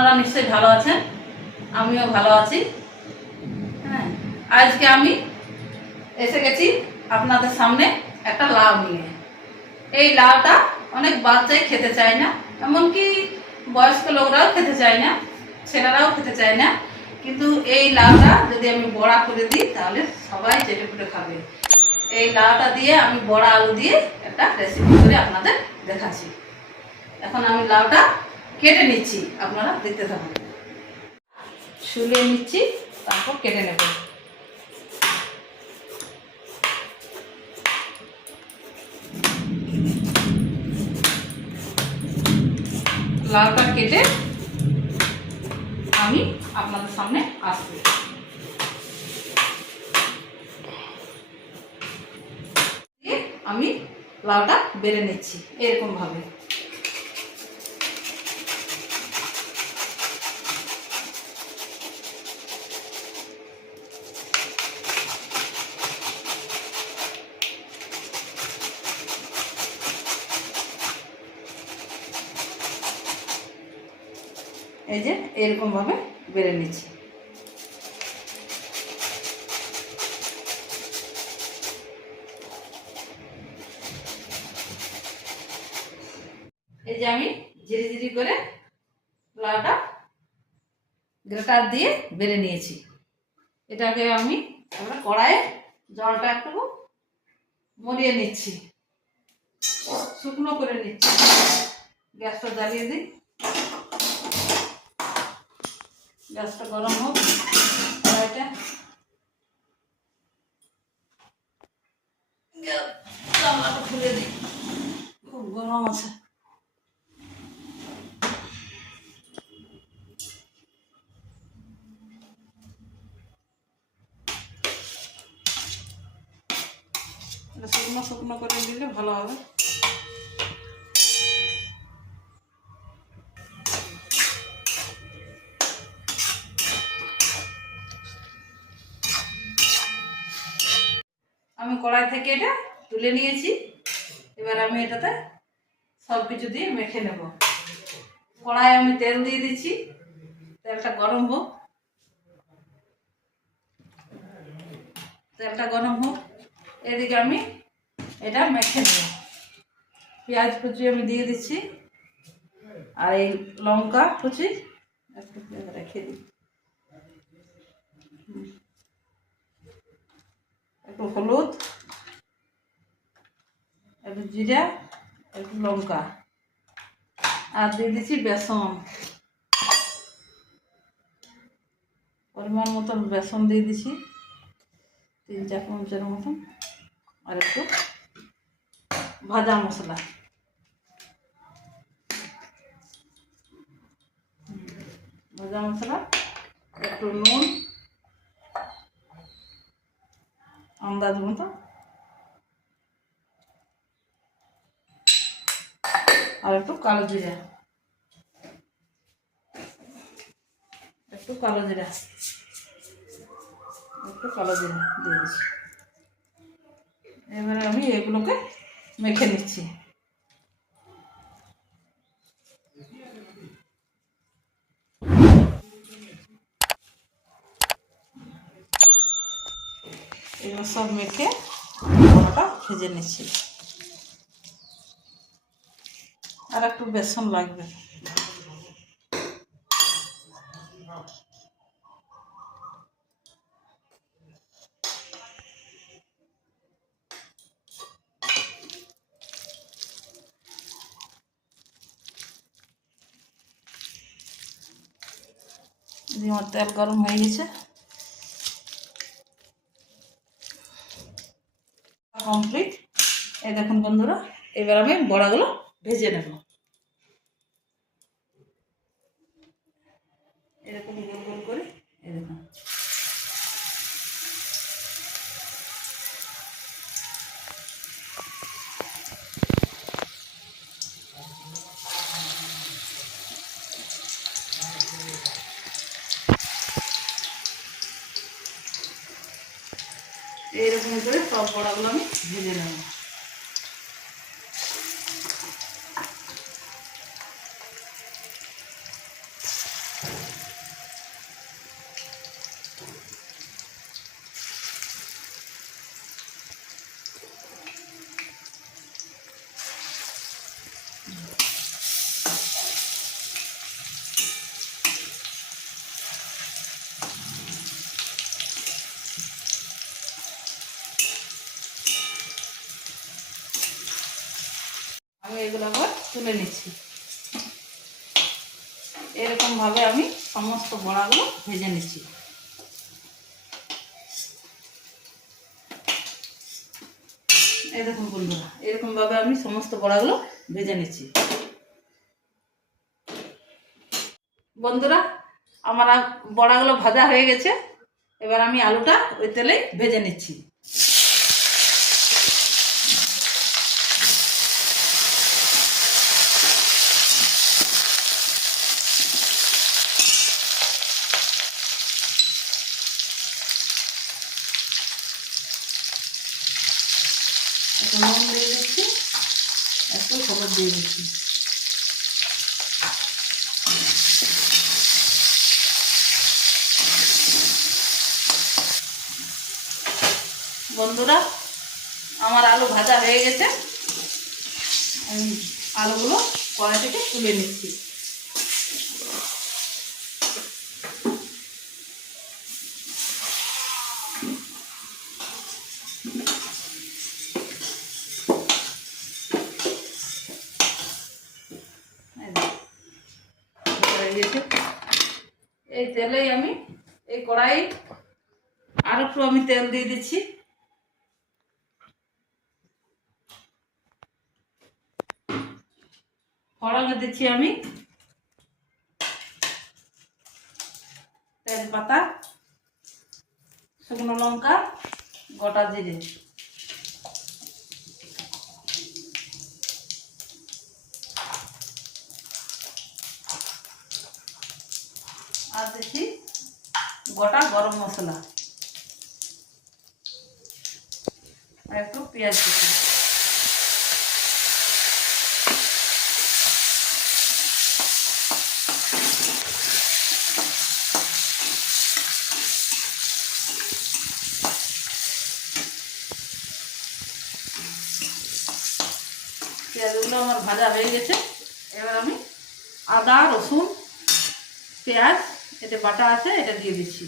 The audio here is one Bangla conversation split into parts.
আপনারা নিশ্চয়ই ভালো আছেন, আমিও ভালো আছি। হ্যাঁ, আজকে আমি এসে গেছি আপনাদের সামনে একটা লাউ নিয়ে। এই লাউটা অনেক বাচ্চাই খেতে চায় না, এমনকি বয়স্ক লোকরাও খেতে চায় না, ছেলেরাও খেতে চায় না। কিন্তু এই লাউটা যদি আমি বড়া করে দিই তাহলে সবাই চেটে পুটে খাবে। এই লাউটা দিয়ে আমি বড়া আলু দিয়ে একটা রেসিপি করে আপনাদের দেখাচ্ছি। এখন আমি লাউটা কেটে নিচ্ছি, আপনারা দেখতে থাকুন। শুলিয়ে নিচ্ছি, তারপর কেটে নেব। লাউটা কেটে আমি আপনাদের সামনে আসছি। আমি লাউটা বেড়ে নিচ্ছি এরকম ভাবে। এই যে এরকম ভাবে বেড়ে নিচ্ছি। এই যে আমি ঝিরি ঝিরি করে লাউটা গ্রেটার দিয়ে বেড়ে নিয়েছি। এটাকে আমি এবার কড়াইয়ে জলটা একটু মরিয়ে নিচ্ছি, শুকনো করে নিচ্ছি। গ্যাসটা জ্বালিয়ে দিই, গ্যাসটা গরম হোক। কড়াইটা জানলাটা খুলে দিই, খুব গরম আছে। শুকনো শুকনো করে দিলে ভালো হবে। আমি কড়াই থেকে এটা তুলে নিয়েছি। এবার আমি এটাতে সব কিছু দিয়ে মেখে নেব। কড়াই আমি তেল দিয়ে দিচ্ছি, তেলটা গরম হোক। তেলটা গরম হোক, এদিকে আমি এটা মেখে নেব। পেঁয়াজ কুচি আমি দিয়ে দিচ্ছি, আর এই লঙ্কা কুচি একটু রেখে দিই, একটু হলুদ, একটু জিরা, একটু লঙ্কা, আর দিয়ে দিচ্ছি বেসন। পরিমাণ মতন বেসন দিয়ে দিচ্ছি, 3-4 চামচের মতন। আর একটু ভাজা মশলা, একটু নুন আন্দাজ মতো, আর একটু কালো জিরা, দিয়ে দিচ্ছি। এবারে আমি এগুলোকে মেখে নিচ্ছি। এগুলো সব মেখে বড়াটা ভেজে নিচ্ছি। আর একটু বেসন লাগবে। আমার তেল গরম হয়ে গেছে, কমপ্লিট। এই দেখুন বন্ধুরা, এবার আমি বড়াগুলো ভেজে নেব। এরকম গোল গোল করে, এই দেখুন। এইরকম করে সব বড়াগুলো আমি ভেজে নেব। আমি এগুলো আবার তুলে নিচ্ছি। এরকমভাবে আমি সমস্ত বড়াগুলো ভেজে নিচ্ছি। এই দেখুন বন্ধুরা, এরকমভাবে আমি সমস্ত বড়াগুলো ভেজে নিচ্ছি। বন্ধুরা, আমার বড়াগুলো ভাজা হয়ে গেছে। এবার আমি আলুটা ওই তেলেই ভেজে নিচ্ছি। একটু নুন দিয়ে দিচ্ছি, একটু হলুদ দিয়ে দিচ্ছি। বন্ধুরা, আমার আলু ভাজা হয়ে গেছে। আমি আলুগুলো কড়াই থেকে তুলে নিচ্ছি। এই তেলেই আমি এই কড়াই আর একটু আমি তেল দিয়ে দিচ্ছি। ফোড়নে দিচ্ছি আমি তেজপাতা, শুকনো লঙ্কা, গোটা জিরে। আর দিচ্ছি গোটা গরম মশলা, আর একটু পেঁয়াজ দিচ্ছি। পেঁয়াজগুলো আমার ভাজা হয়ে গেছে। এবার আমি আদা, রসুন, পেঁয়াজ এটা বাটা আছে, এটা দিয়ে দিচ্ছি।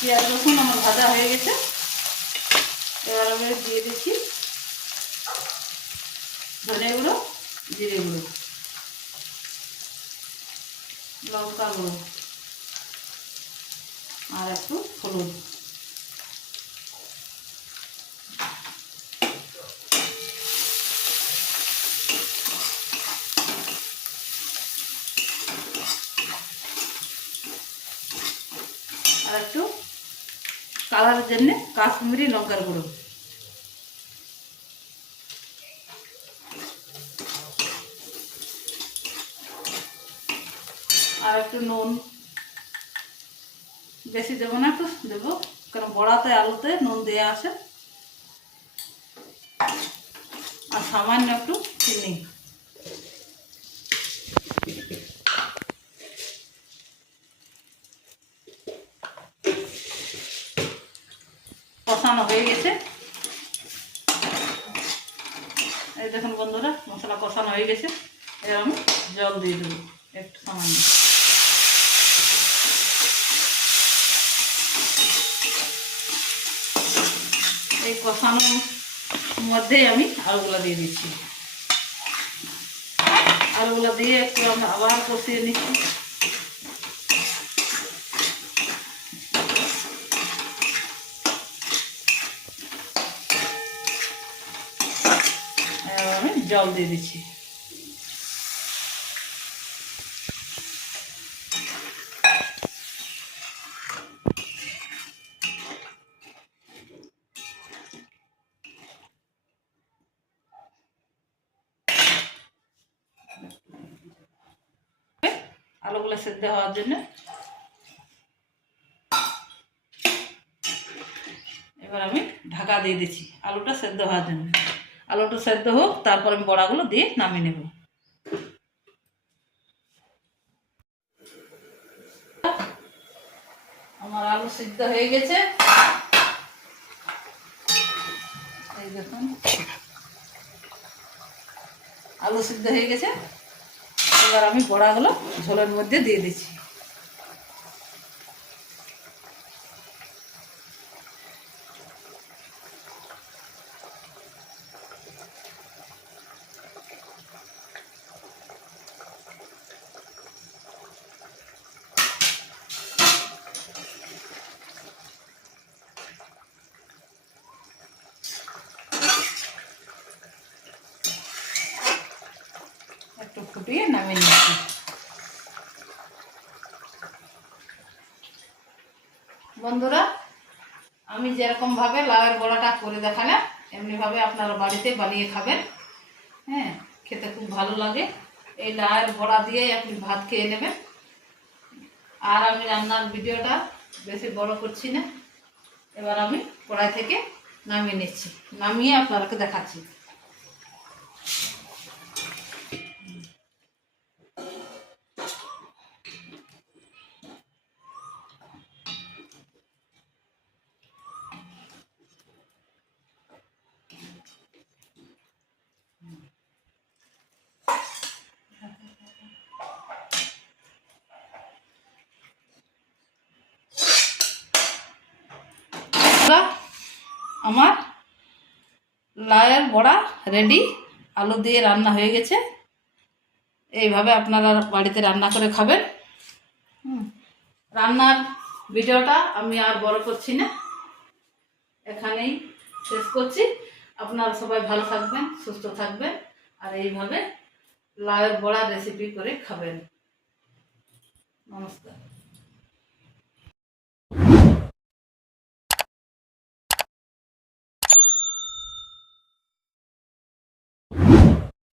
পেঁয়াজ রসুন আমার ভাজা হয়ে গেছে। এবার আমি দিয়ে দিচ্ছি ধনে গুঁড়ো, জিরে গুঁড়ো, লঙ্কা গুঁড়ো আর একটু হলুদ। আর একটু কালারের জন্য কাশ্মীরি লঙ্কার গুঁড়ো। আর একটু নুন, বেশি দেবো না, একটু দেবো, কারণ বড়াতে আলুতে নুন দেওয়া আছে। আর সামান্য একটু চিনি। কষানো হয়ে গেছে। এই দেখুন বন্ধুরা, মশলা কষানো হয়ে গেছে। এবার আমি জল দিয়ে দেবো একটু সামান্য। এই কষানোর মধ্যেই আমি আলুগুলো দিয়ে দিচ্ছি। আলুগুলো দিয়ে একটু আমি আবার কষিয়ে নিচ্ছি। আমি জল দিয়ে দিচ্ছি। আলুগুলো সেদ্ধ হওয়ার জন্য এবার আমি ঢাকা দিয়ে দিচ্ছি আলুটা সেদ্ধ হওয়ার জন্য। আলুটা সেদ্ধ হোক, তারপর আমি বড়াগুলো দিয়ে নামিয়ে নেব। আমার আলু সিদ্ধ হয়ে গেছে। এই এই দেখুন আলু সিদ্ধ হয়ে গেছে। এবার আমি বড়াগুলো ঝোলের মধ্যে দিয়ে দিচ্ছি। একটু ফুটিয়ে নামিয়ে নিচ্ছি। বন্ধুরা, আমি যেরকম ভাবে লাউয়ের বড়াটা করে দেখালাম এমনি ভাবে আপনারা বাড়িতে বানিয়ে খাবেন। হ্যাঁ, খেতে খুব ভালো লাগে। এই লাউয়ের বড়া দিয়েই আপনি ভাত খেয়ে নেবেন। আর আমি রান্নার ভিডিওটা বেশি বড় করছি না। এবার আমি কড়াই থেকে নামিয়ে নিচ্ছি, নামিয়ে আপনাদেরকে দেখাচ্ছি। আমার লাউয়ের বড়া রেডি, আলু দিয়ে রান্না হয়ে গেছে। এইভাবে আপনারা বাড়িতে রান্না করে খাবেন। রান্নার ভিডিওটা আমি আর বড় করছি না, এখানেই শেষ করছি। আপনারা সবাই ভালো থাকবেন, সুস্থ থাকবেন, আর এইভাবে লাউয়ের বড়া রেসিপি করে খাবেন। নমস্কার।